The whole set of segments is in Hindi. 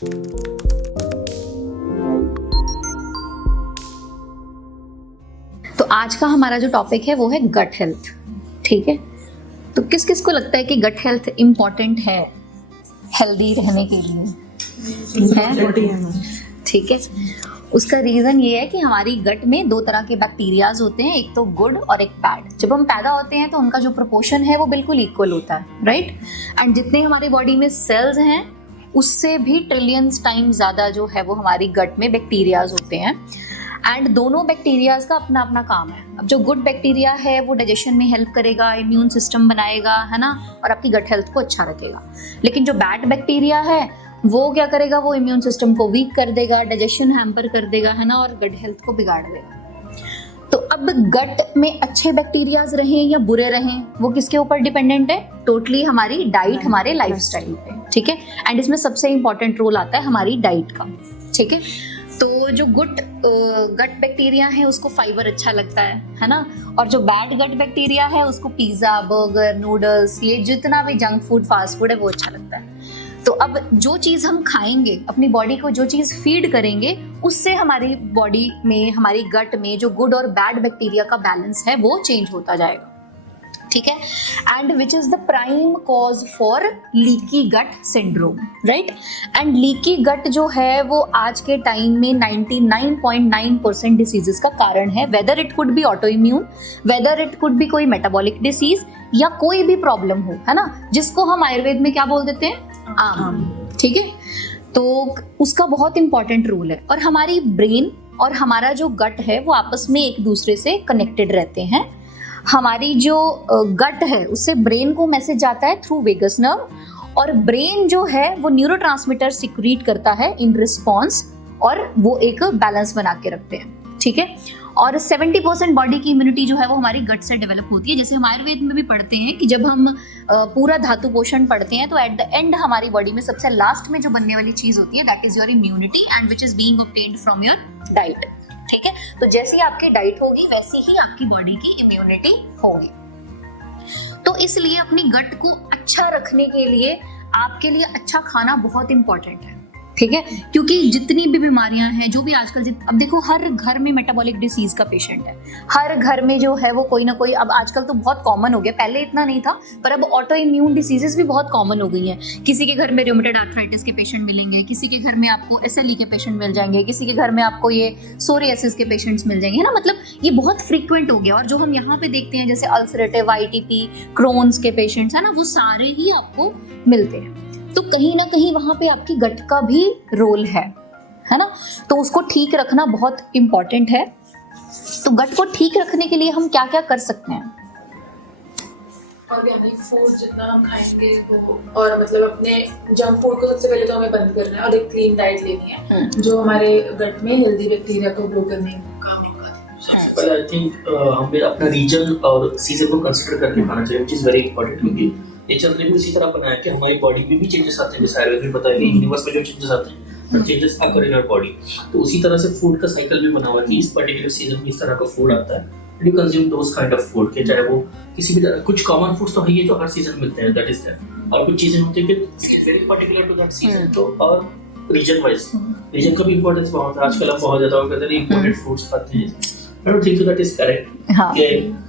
तो आज का हमारा जो टॉपिक है वो है गट हेल्थ। ठीक है, तो किस किस को लगता है कि गट हेल्थ इम्पॉर्टेंट है हेल्दी रहने के लिए? है, ठीक है। उसका रीज़न ये है कि हमारी गट में दो तरह के बैक्टीरियाज होते हैं, एक तो गुड और एक बैड। जब हम पैदा होते हैं तो उनका जो प्रोपोर्शन है वो बिल्कुल इक्वल होता है, राइट। एंड जितने हमारी बॉडी में सेल्स हैं उससे भी ट्रिलियंस टाइम ज़्यादा जो है वो हमारी गट में बैक्टीरियाज होते हैं। एंड दोनों बैक्टीरियाज का अपना अपना काम है। अब जो गुड बैक्टीरिया है वो डाइजेशन में हेल्प करेगा, इम्यून सिस्टम बनाएगा, है ना, और आपकी गट हेल्थ को अच्छा रखेगा। लेकिन जो बैड बैक्टीरिया है वो क्या करेगा, वो इम्यून सिस्टम को वीक कर देगा, डाइजेशन हैम्पर कर देगा, है ना, और गट हेल्थ को बिगाड़ देगा। तो अब गट में अच्छे बैक्टीरियाज रहें या बुरे रहें वो किसके ऊपर डिपेंडेंट है? टोटली हमारी डाइट, हमारे लाइफस्टाइल पे, ठीक है। एंड इसमें सबसे इंपॉर्टेंट रोल आता है हमारी डाइट का, ठीक है। तो जो गुड गट बैक्टीरिया है उसको फाइबर अच्छा लगता है ना, और जो बैड गट बैक्टीरिया है उसको पिज्जा, बर्गर, नूडल्स, ये जितना भी जंक फूड, फास्ट फूड है वो अच्छा लगता है। तो अब जो चीज़ हम खाएंगे, अपनी बॉडी को जो चीज़ फीड करेंगे, उससे हमारी बॉडी में, हमारी गट में जो गुड और बैड बैक्टीरिया का बैलेंस है वो चेंज होता जाएगा, ठीक है। And which is the prime cause for leaky gut syndrome, right. And leaky gut जो है वो आज के टाइम में 99.9% डिसीजेस का कारण है। Whether it could be auto immune, whether it could be कोई मेटाबॉलिक डिसीज या कोई भी प्रॉब्लम हो, है ना, जिसको हम आयुर्वेद में क्या बोल देते हैं? आम, ठीक है। तो उसका बहुत इंपॉर्टेंट रोल है। और हमारी ब्रेन और हमारा जो गट है वो आपस में एक दूसरे से कनेक्टेड रहते हैं। हमारी जो गट है उससे ब्रेन को मैसेज जाता है थ्रू वेगस नर्व, और ब्रेन जो है वो न्यूरोट्रांसमीटर सिक्रीट करता है इन रिस्पॉन्स, और वो एक बैलेंस बना के रखते हैं, ठीक है। और 70% बॉडी की इम्यूनिटी जो है वो हमारी गट से डेवलप होती है। जैसे हम आयुर्वेद में भी पढ़ते हैं कि जब हम पूरा धातु पोषण पढ़ते हैं तो एट द एंड हमारी बॉडी में सबसे लास्ट में जो बनने वाली चीज होती है that is your immunity, and which is being obtained from your diet, ठीक है। तो जैसी आपकी डाइट होगी वैसी ही आपकी बॉडी की इम्यूनिटी होगी। तो इसलिए अपनी गट को अच्छा रखने के लिए आपके लिए अच्छा खाना बहुत इंपॉर्टेंट है, ठीक है। क्योंकि जितनी भी बीमारियां हैं, जो भी आजकल, अब देखो हर घर में मेटाबॉलिक डिसीज का पेशेंट है, हर घर में जो है वो कोई ना कोई, अब आजकल तो बहुत कॉमन हो गया, पहले इतना नहीं था, पर अब ऑटो इम्यून डिसीजेस भी बहुत कॉमन हो गई हैं। किसी के घर में रूमेटॉइड आर्थराइटिस के पेशेंट मिलेंगे, किसी के घर में आपको SLE के पेशेंट मिल जाएंगे, किसी के घर में आपको ये सोरियासिस के पेशेंट्स मिल जाएंगे, है ना। मतलब ये बहुत फ्रीक्वेंट हो गया। और जो हम यहाँ पे देखते हैं जैसे अल्सरेटिव, ITP, क्रोन्स के पेशेंट्स, है ना, वो सारे ही आपको मिलते हैं। तो कहीं ना कहीं वहां पे आपकी गट का भी रोल है ना। तो उसको ठीक रखना बहुत इंपॉर्टेंट है। तो गट को ठीक रखने के लिए हम क्या क्या कर सकते हैं? ऑर्गेनिक फूड जितना हम खाएंगे वो, और मतलब अपने जंक फूड को सबसे पहले तो हमें बंद करना है और एक क्लीन डाइट लेनी है जो हमारे गट में हेल्दी बैक्टीरिया को ग्रो करने में काम होगा। सबसे पहले आई थिंक हमें अपना रीजन और सीजन को कंसिडर करके खाना चाहिए, व्हिच इज वेरी इंपॉर्टेंट। क्योंकि नेचर ने भी इसी तरह बनाया कि हमारी बॉडी में भी चेंजेस आते हैं, जैसे आयुर्वेद में बताया कि यूनिवर्स में जो चेंजेस आते हैं, चेंजेस आकर इन आवर बॉडी। तो उसी तरह से फूड का साइकिल भी बना हुआ है कि इस पर्टिकुलर सीजन में इस तरह का फूड आता है, you consume those kind of food, के चाहे वो किसी भी तरह, कुछ कॉमन फूड्स तो है ये जो हर सीजन मिलते हैं, दैट इज दैट, और कुछ चीजें होती है कि very particular to that season. तो और रीजन वाइज, रीजन का भी इंपॉर्टेंस बहुत है। आजकल आप बहुत ज्यादा वो कहते हैं इंपोर्टेड फूड्स खाते हैं, I don't think so that is correct. हाँ, कि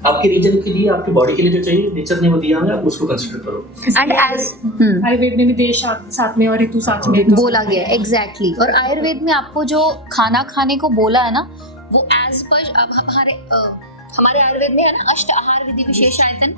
आपके रीजन के लिए, आपकी बॉडी के लिए जो चाहिए नेचर ने वो दिया है, आप उसको कंसीडर करो। एंड एज आयुर्वेद में भी देश साथ में और ऋतु साथ में बोला गया है, एग्जैक्टली। और आयुर्वेद में आपको जो खाना खाने को बोला है ना, वो एज पर हमारे आयुर्वेद में है ना, अष्ट आहार विधि विशेष आयतन।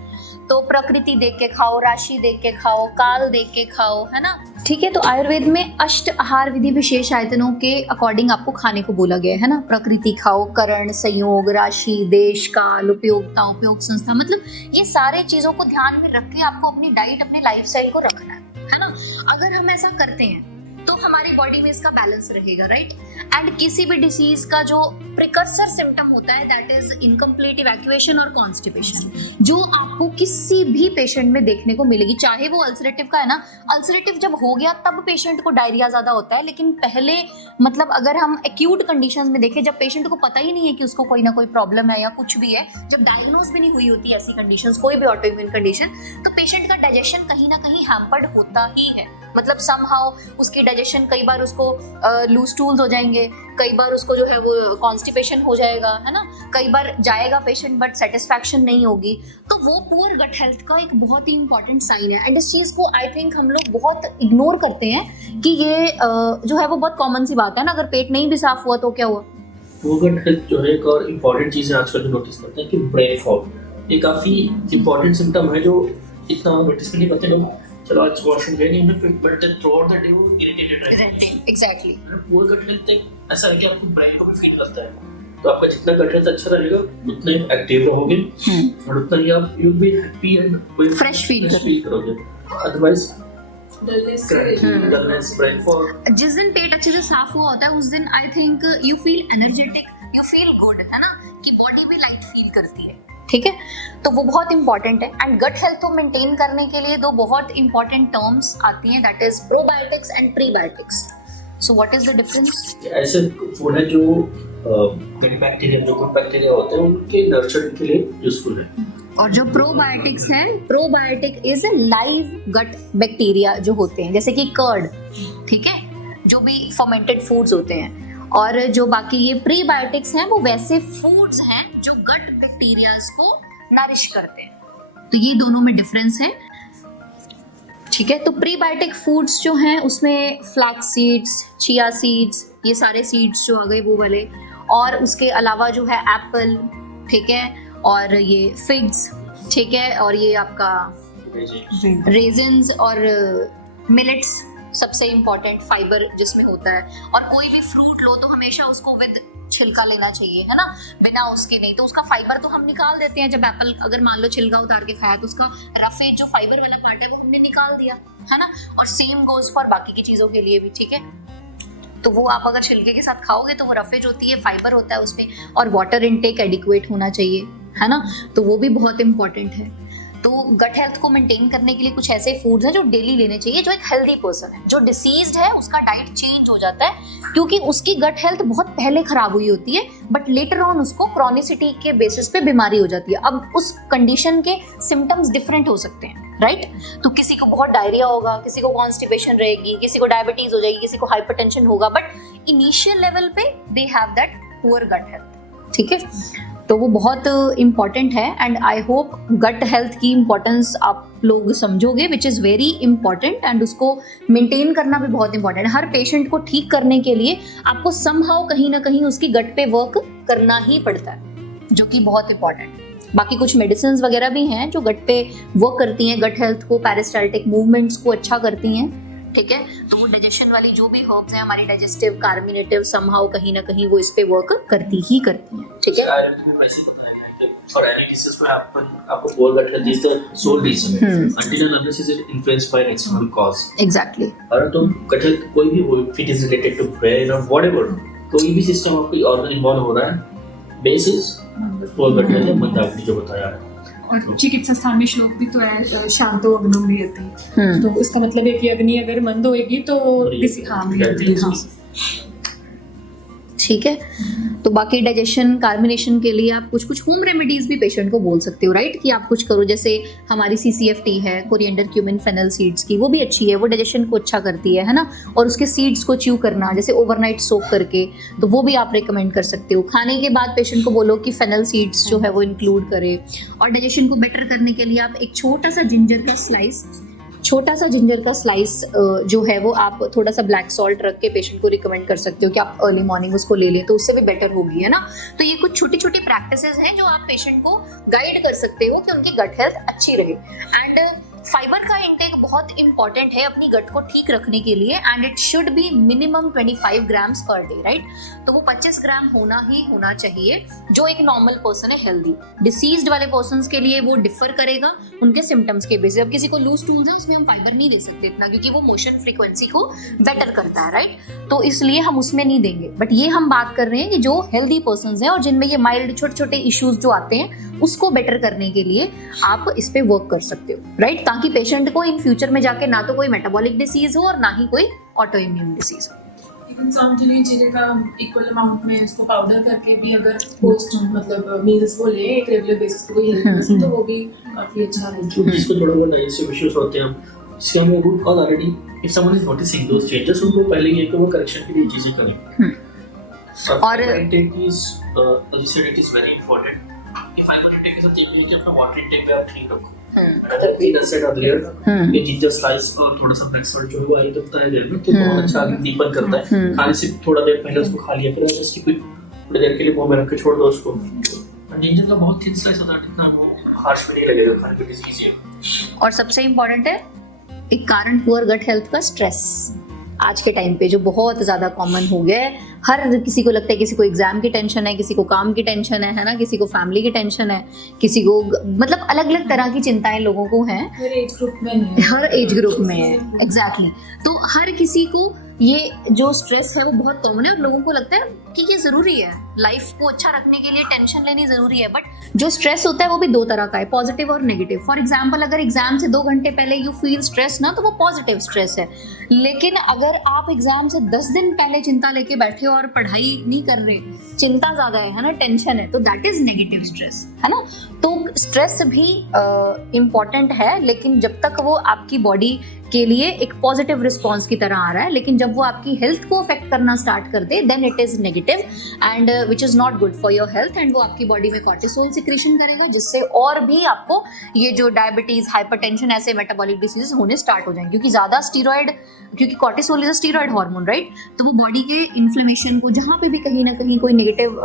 तो प्रकृति देख के खाओ, राशि देख के खाओ, काल देख के खाओ, है ना, ठीक है। तो आयुर्वेद में अष्ट आहार विधि विशेष आयतनों के अकॉर्डिंग आपको खाने को बोला गया है ना। प्रकृति खाओ, करण, संयोग, राशि, देश, काल, उपयोगिता, उपयोग संस्था, मतलब ये सारे चीजों को ध्यान में रख के आपको अपनी डाइट, अपने लाइफस्टाइल को रखना है ना। अगर हम ऐसा करते हैं तो हमारी बॉडी में इसका बैलेंस रहेगा, राइट। एंड किसी भी डिसीज का जो प्रिकर्सर सिम्टम होता है दैट इज इनकम्प्लीट इवैक्यूएशन और कॉन्स्टिपेशन, जो आपको किसी भी पेशेंट में देखने को मिलेगी। चाहे वो अल्सरेटिव का है ना, अल्सरेटिव जब हो गया तब पेशेंट को डायरिया ज्यादा होता है, लेकिन पहले मतलब अगर हम एक्यूट कंडीशंस में देखें, जब पेशेंट को पता ही नहीं है कि उसको कोई ना कोई प्रॉब्लम है या कुछ भी है, जब डायग्नोज भी नहीं हुई होती ऐसी कंडीशंस, कोई भी ऑटो इम्यून कंडीशन, तो पेशेंट का डाइजेशन कहीं ना कहीं हैम्पर्ड होता ही है। मतलब समहाउ उसकी डाइजेशन, कई बार उसको लूज टूल्स हो जाएंगे, कई बार उसको जो है वो कॉन्स्टिपेशन हो जाएगा, है ना, कई बार जाएगा पेशेंट बट सेटिस्फैक्शन नहीं होगी, तो वो पुअर गट हेल्थ का एक बहुत ही इंपॉर्टेंट साइन है। एंड इस चीज़ को आई थिंक हम लोग बहुत इग्नोर करते हैं कि ये जो है वो बहुत कॉमन सी बात है ना, अगर पेट नहीं भी साफ हुआ तो क्या हुआ। पुअर गट हेल्थ जो है एक और इम्पॉर्टेंट चीज़ है आजकल जो नोटिस करते हैं कि ब्रेन फॉग, ये काफ़ी इम्पॉर्टेंट सिम्टम है जो इतना नोटिस भी नहीं करते लोग। चलो आज वॉशरूम गए नहीं हमने, but then throughout the day वो इरिटेटेड रहते हैं। एग्जैक्टली। पुअर गट हेल्थ ऐसा है कि आपको ब्रेन को भी फील करता है, तो आपका जितना गट हेल्थ अच्छा रहेगा उतना ही एक्टिव रहोगे और उतना ही आप you be happy and fresh feel करोगे। अदरवाइज डलनेस ब्रेन फॉग, जिस दिन पेट अच्छे से साफ हुआ होता है उस दिन I think you feel energetic, you feel good, है ना, कि बॉडी भी लाइट फील करती है, ठीक है, तो वो बहुत इंपॉर्टेंट है। एंड गट हेल्थ को मेंटेन करने के लिए दो बहुत इंपॉर्टेंट टर्म्स आती हैं, that is probiotics and prebiotics. So what is the difference? ऐसे फूड है जो बैक्टीरिया, जो गुड बैक्टीरिया होते हैं उनके नर्चरिंग के लिए यूजफुल है। और जो प्रोबायोटिक्स हैं, probiotic is live gut bacteria जो होते हैं, जैसे कि कर्ड, ठीक है, जो भी फर्मेंटेड फूड्स होते हैं। और जो बाकी ये प्रीबायोटिक्स हैं वो वैसे फूड्स हैं जो गट बैक्टीरियाज को नरिश करते हैं। तो ये दोनों में डिफरेंस है, ठीक है। तो प्रीबायोटिक फूड्स जो हैं उसमें फ्लैक्स सीड्स, चिया सीड्स, ये सारे सीड्स जो आ गए वो वाले, और उसके अलावा जो है एप्पल, ठीक है, और ये फिग्स, ठीक है, और ये आपका रेजिन्स और मिलेट्स, सबसे इम्पॉर्टेंट फाइबर जिसमें होता है। और कोई भी फ्रूट लो तो हमेशा उसको विद छिलका लेना चाहिए, है ना, बिना उसके नहीं तो उसका फाइबर तो हम निकाल देते हैं। जब एप्पल अगर मान लो छिलका उतार के खाया तो उसका रफ एज जो फाइबर वाला पार्ट है वो हमने निकाल दिया, है ना। और सेम गोज फॉर बाकी की चीजों के लिए भी, ठीक है। तो वो आप अगर छिलके के साथ खाओगे तो वो रफेज होती है, फाइबर होता है उसमें, और वाटर इनटेक एडिक्वेट होना चाहिए, है ना, तो वो भी बहुत इंपॉर्टेंट है। तो गट हेल्थ को मेंटेन करने के लिए कुछ ऐसे फूड्स हैं जो डेली लेने चाहिए। जो एक हेल्दी पर्सन है, जो डिसीज्ड है, उसका डाइट चेंज हो जाता है क्योंकि उसकी गट हेल्थ बहुत पहले खराब हुई होती है, बट लेटर ऑन उसको क्रॉनिसिटी के बेसिस पे बीमारी हो जाती है। अब उस कंडीशन के सिम्टम्स डिफरेंट हो सकते हैं, राइट। तो किसी को बहुत डायरिया होगा, किसी को कॉन्स्टिपेशन रहेगी, किसी को डायबिटीज हो जाएगी, किसी को हाइपरटेंशन होगा, बट इनिशियल लेवल पे they have that poor gut health, ठीक है। तो वो बहुत इम्पॉर्टेंट है and I hope gut health की इम्पोर्टेंस आप लोग समझोगे, which is very important, and उसको मेंटेन करना भी बहुत इंपॉर्टेंट है। हर पेशेंट को ठीक करने के लिए आपको समहाउ कहीं ना कहीं उसकी गट पे वर्क करना ही पड़ता है, जो कि बहुत इंपॉर्टेंट है। बाकी कुछ मेडिसिन वगैरह भी हैं जो गट पे वर्क करती हैं, गट हेल्थ को, पेरिस्टाल्टिक मूवमेंट्स को अच्छा करती हैं, ठीक है। तो वो डाइजेशन वाली जो भी हर्ब्स हैं, हमारी डाइजेस्टिव, कार्मिनेटिव, समहाउ कहीं ना कहीं वो इस पे वर्क करती ही करती हैं, ठीक है। फॉर एनी डिसीज में आपको poor gut health is the sole reason until unless it is influenced by an external cause। Exactly. और तो गट हेल्थ कोई भी हो, it is related to brain और व्हाटएवर, कोई भी सिस्टम आपको ऑर्गन इन्वॉल्व हो रहा है, बेसिस पुअर गट हेल्थ मंदा आपने जो बताया है। और चिकित्सा स्थान में श्लोक भी तो है, शांतो अग्निम नियति, तो इसका मतलब है कि अग्नि अगर मंद होएगी तो ठीक है। तो बाकी डाइजेशन, कार्मिनेशन के लिए आप कुछ कुछ होम रेमेडीज भी पेशेंट को बोल सकते हो, राइट, कि आप कुछ करो। जैसे हमारी CCFT है, कोरिएंडर, क्यूमिन, फेनल सीड्स की, वो भी अच्छी है, वो डाइजेशन को अच्छा करती है ना। और उसके सीड्स को च्यू करना, जैसे ओवरनाइट सोक करके, तो वो भी आप रिकमेंड कर सकते हो। खाने के बाद पेशेंट को बोलो कि फेनल सीड्स जो है वो इंक्लूड करे। और डाइजेशन को बेटर करने के लिए आप एक छोटा सा जिंजर का स्लाइस जो है वो आप थोड़ा सा ब्लैक सॉल्ट रख के पेशेंट को रिकमेंड कर सकते हो कि आप अर्ली मॉर्निंग उसको ले लें, तो उससे भी बेटर होगी, है ना। तो ये कुछ छोटी छोटी प्रैक्टिसेस हैं जो आप पेशेंट को गाइड कर सकते हो कि उनकी गट हेल्थ अच्छी रहे। एंड फाइबर का इंटेक बहुत इंपॉर्टेंट है अपनी गट को ठीक रखने के लिए, and it should be minimum 25 grams per day, right. तो वो 25 ग्राम होना चाहिए जो एक नॉर्मल पर्सन है, हेल्दी। डिसीज्ड वाले पर्सन्स के लिए वो डिफर करेगा उनके सिम्टम्स के बेसिस। अब किसी को लूज टूल्स है, उसमें हम फाइबर नहीं दे सकते इतना, क्योंकि वो मोशन फ्रीक्वेंसी को बेटर करता है, राइट, तो इसलिए हम उसमें नहीं देंगे। बट ये हम बात कर रहे हैं कि जो हेल्दी पर्सन्स हैं और जिनमें ये माइल्ड छोटे छोटे इश्यूज जो आते हैं उसको बेटर करने के लिए आप इस पे वर्क कर सकते हो, राइट, ताकि पेशेंट को इन फ्यूचर में जाके ना तो कोई मेटाबॉलिक डिसीज हो और ना ही कोई ऑटो इम्यून डिसीज हो। इंसान के लिए जीरे का इक्वल अमाउंट में इसको पाउडर करके भी अगर पोस्ट मतलब मील्स को ले एक रेगुलर बेसिस पे कोई हेल्थ तो वो भी काफी अच्छा रहेगा। जिसको थोड़ा बहुत डाइजेस्टिव इश्यूज होते हैं, इसके हमें root cause already if someone is noticing those changes, उनको पहले ये कि वो करेक्शन के लिए चीजें करें। और intake is listen, it is very important. If I want to take something कि अपना वाटर इंटेक पे आप ठीक रखो। अदर वी सेड अर्लियर ये जिंजर स्लाइस और थोड़ा सा ब्लैक सॉल्ट जो है वो आई तक है देर में तो बहुत अच्छा आगे दीपन करता है। खाने से थोड़ा देर पहले उसको खा लिया करो, उसकी थोड़ी देर के लिए मुंह में रख के छोड़ दो उसको। जिंजर का बहुत थिन स्लाइस होता है, इतना वो हार्श भी नहीं लगेगा, खाने पे डिजीज है। और सबसे इम्पोर्टेंट है एक कारण पुअर गट हेल्थ का स्ट्रेस, आज के टाइम पे जो बहुत ज्यादा कॉमन हो गया है। हर किसी को लगता है, किसी को एग्जाम की टेंशन है, किसी को काम की टेंशन है ना, किसी को फैमिली की टेंशन है, किसी को मतलब अलग अलग तरह की चिंताएं लोगों को हैं। हर एज ग्रुप में है, हर एज ग्रुप में है, एग्जैक्टली। तो हर किसी को ये जो स्ट्रेस है वो बहुत कॉमन है और लोगों को लगता है कि ये जरूरी है, लाइफ को अच्छा रखने के लिए टेंशन लेनी जरूरी है। बट जो स्ट्रेस होता है वो भी दो तरह का है, पॉजिटिव और नेगेटिव। फॉर एग्जाम्पल, अगर एग्जाम से 2 घंटे पहले यू फील स्ट्रेस ना, तो वो पॉजिटिव स्ट्रेस है। लेकिन अगर आप एग्जाम से 10 दिन पहले चिंता लेके बैठे और पढ़ाई नहीं कर रहे, चिंता ज्यादा है ना, टेंशन है, तो दैट इज नेगेटिव स्ट्रेस, है ना। तो स्ट्रेस भी इम्पॉर्टेंट है, लेकिन जब तक वो आपकी बॉडी के लिए एक पॉजिटिव रिस्पॉन्स की तरह आ रहा है, लेकिन जब वो आपकी हेल्थ को अफेक्ट करना स्टार्ट कर दे, then it is negative and which is not good for your health. And वो आपकी बॉडी में कॉर्टिसोल सिक्रेशन करेगा, जिससे और भी आपको ये जो डायबिटीज, हाइपरटेंशन, ऐसे मेटाबॉलिक डिसीज होने स्टार्ट हो जाएंगे। क्योंकि ज्यादा स्टीरॉयड, क्योंकि cortisol is a steroid hormone, right, तो वो बॉडी के इन्फ्लेमेशन को, जहाँ पे भी कहीं ना कहीं कोई नेगेटिव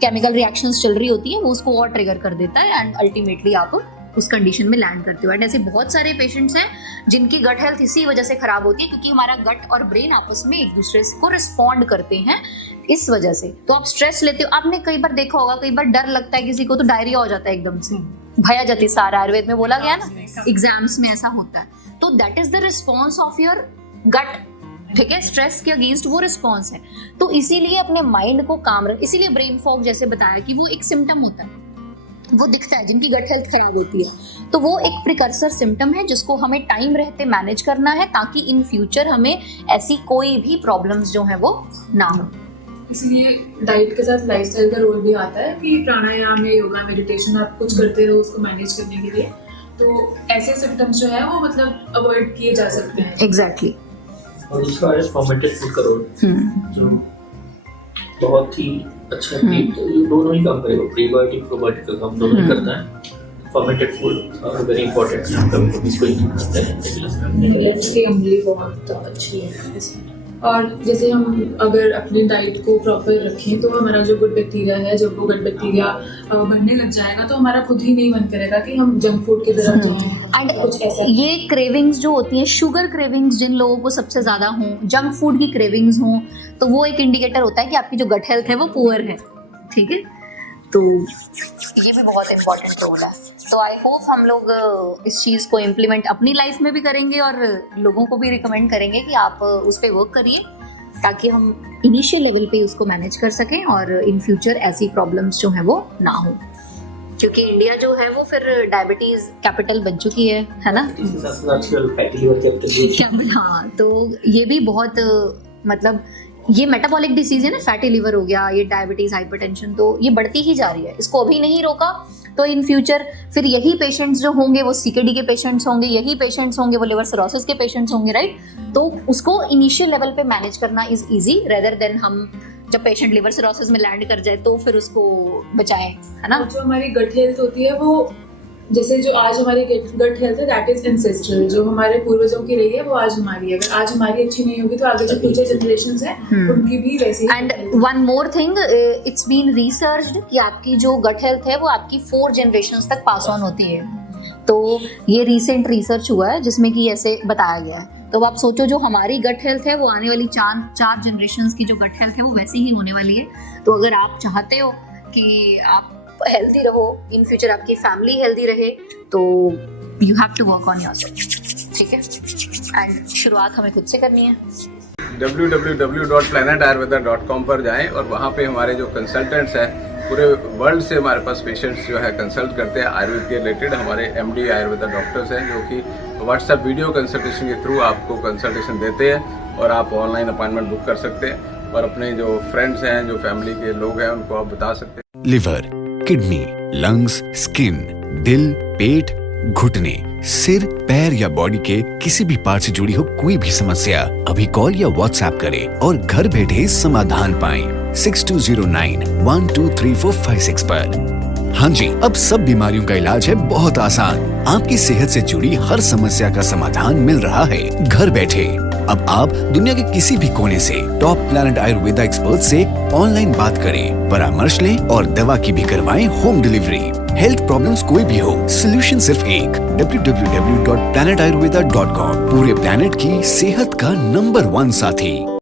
केमिकल रिएक्शंस चल रही होती है, वो उसको और ट्रिगर कर देता है एंड अल्टीमेटली आप उस कंडीशन में लैंड करते हो। एंड ऐसे बहुत सारे पेशेंट्स हैं जिनकी गट हेल्थ इसी वजह से खराब होती है, क्योंकि हमारा गट और ब्रेन आपस में एक दूसरे को रिस्पॉन्ड करते हैं इस वजह से। तो आप स्ट्रेस लेते हो, आपने कई बार देखा होगा, कई बार डर लगता है किसी को तो डायरिया हो जाता है एकदम से, भया जाती सारा, आयुर्वेद में बोला गया ना, एग्जाम्स में ऐसा होता है। तो that is the response of your gut, ठीक है, स्ट्रेस के अगेंस्ट वो रिस्पॉन्स है। तो इसीलिए अपने माइंड को काम रख, इसीलिए ब्रेन फॉग जैसे बताया कि वो एक सिम्टम होता है, वो दिखता है जिनकी गट हेल्थ खराब होती है। तो वो एक प्रिकर्सर सिम्टम है जिसको हमें टाइम रहते मैनेज करना है, ताकि इन फ्यूचर हमें ऐसी कोई भी प्रॉब्लम्स जो है वो ना हो। इसलिए डाइट के साथ लाइफस्टाइल का रोल भी आता है कि प्राणायाम या योगा, मेडिटेशन आप कुछ करते रहो उसको मैनेज करने के लिए, तो ऐसे सिम्टम्स जो है वो मतलब अवॉइड किए जा सकते हैं। एग्जैक्टली। और दूसरा है फर्मेंटेड फूड का रोल, जो बहुत ही अच्छा है। दोनों ही काम करेगा, प्रीबायोटिक प्रोबायोटिक का काम दोनों ही करता है। फर्मेंटेड फूड वेरी इंपॉर्टेंट है, कभी इसको यूज करते हैं। इसकी अम्ली बहुत अच्छी है। और जैसे हम अगर अपने डाइट को प्रॉपर रखें तो हमारा जो गुड बैक्टीरिया है, जब वो गुड बैक्टीरिया बढ़ने लग जाएगा तो हमारा खुद ही नहीं मन करेगा कि हम जंक फूड की तरफ जाएं। एंड कुछ ऐसा ये क्रेविंग्स जो होती हैं, शुगर क्रेविंग्स जिन लोगों को सबसे ज्यादा हों, जंक फूड की क्रेविंग्स हों, तो वो एक इंडिकेटर होता है कि आपकी जो गट हेल्थ है वो पुअर है, ठीक है। तो ये भी बहुत इंपॉर्टेंट रोल है। तो आई होप हम लोग इस चीज़ को इम्प्लीमेंट अपनी लाइफ में भी करेंगे और लोगों को भी रिकमेंड करेंगे कि आप उस पर वर्क करिए, ताकि हम इनिशियल लेवल पे उसको मैनेज कर सकें और इन फ्यूचर ऐसी प्रॉब्लम्स जो हैं वो ना हो। क्योंकि इंडिया जो है वो फिर डायबिटीज कैपिटल बन चुकी है ना। आजकल फैटी लिवर कैपिटल, हाँ, तो ये भी बहुत मतलब ये मेटाबॉलिक डिसीज है ना, फैटी लिवर हो गया, ये डायबिटीज, हाइपरटेंशन, तो ये बढ़ती ही जा रही है। इसको अभी नहीं रोका तो इन फ्यूचर फिर यही पेशेंट्स जो होंगे वो सीकेडी के पेशेंट्स होंगे, यही पेशेंट्स होंगे वो लिवर सिरोसिस के पेशेंट्स होंगे, राइट। तो उसको इनिशियल लेवल पे मैनेज करना इज इजी रेदर देन हम जब पेशेंट लिवर सिरोसिस में लैंड कर जाए तो फिर उसको बचाएं, है ना। जो हमारी गट हेल्थ होती है वो, जैसे जो आज हमारी गट हेल्थ है दैट इज एंसेस्ट्रल, जो हमारे पूर्वजों की रही है वो आज हमारी है। अगर आज हमारी अच्छी नहीं होगी तो आगे जो फ्यूचर जनरेशंस हैं उनकी भी वैसी। And one more thing, it's been researched कि आपकी जो गट हेल्थ है वो आपकी 4 जनरेशंस तक पास ऑन होती है। तो ये रिसेंट रिसर्च हुआ है जिसमें कि ऐसे बताया गया है। तो आप सोचो जो हमारी गट हेल्थ है वो आने वाली 4 जनरेशंस की जो गट हेल्थ है वो वैसी ही होने वाली है। तो अगर आप चाहते हो कि आप हेल्दी रहो, इन फ्यूचर आपकी फैमिली हेल्दी रहे, तो you have to work on yourself, ठीक है। एंड शुरुआत हमें खुद से करनी है। www.planetayurveda.com पर जाएं और वहाँ पे हमारे जो कंसल्टेंट्स हैं पूरे वर्ल्ड से हमारे पास पेशेंट्स जो है कंसल्ट करते हैं आयुर्वेद के रिलेटेड। हमारे MD आयुर्वेदा डॉक्टर्स हैं जो कि व्हाट्सएप वीडियो कंसल्टेशन के थ्रू आपको कंसल्टेशन देते हैं और आप ऑनलाइन अपॉइंटमेंट बुक कर सकते हैं और अपने जो फ्रेंड्स हैं, जो फैमिली के लोग हैं, उनको आप बता सकते हैं। लिवर, किडनी, लंग्स, स्किन, दिल, पेट, घुटने, सिर, पैर या बॉडी के किसी भी पार्ट से जुड़ी हो कोई भी समस्या, अभी कॉल या व्हाट्सएप करें और घर बैठे समाधान पाएं 6209123456 पर। हाँ जी, अब सब बीमारियों का इलाज है बहुत आसान। आपकी सेहत से जुड़ी हर समस्या का समाधान मिल रहा है घर बैठे। अब आप दुनिया के किसी भी कोने से टॉप प्लैनेट आयुर्वेदा एक्सपर्ट से ऑनलाइन बात करें, परामर्श लें और दवा की भी करवाएं होम डिलीवरी। हेल्थ प्रॉब्लम्स कोई भी हो, सोल्यूशन सिर्फ एक, www.planetayurveda.com। पूरे प्लैनेट की सेहत का नंबर 1 साथी।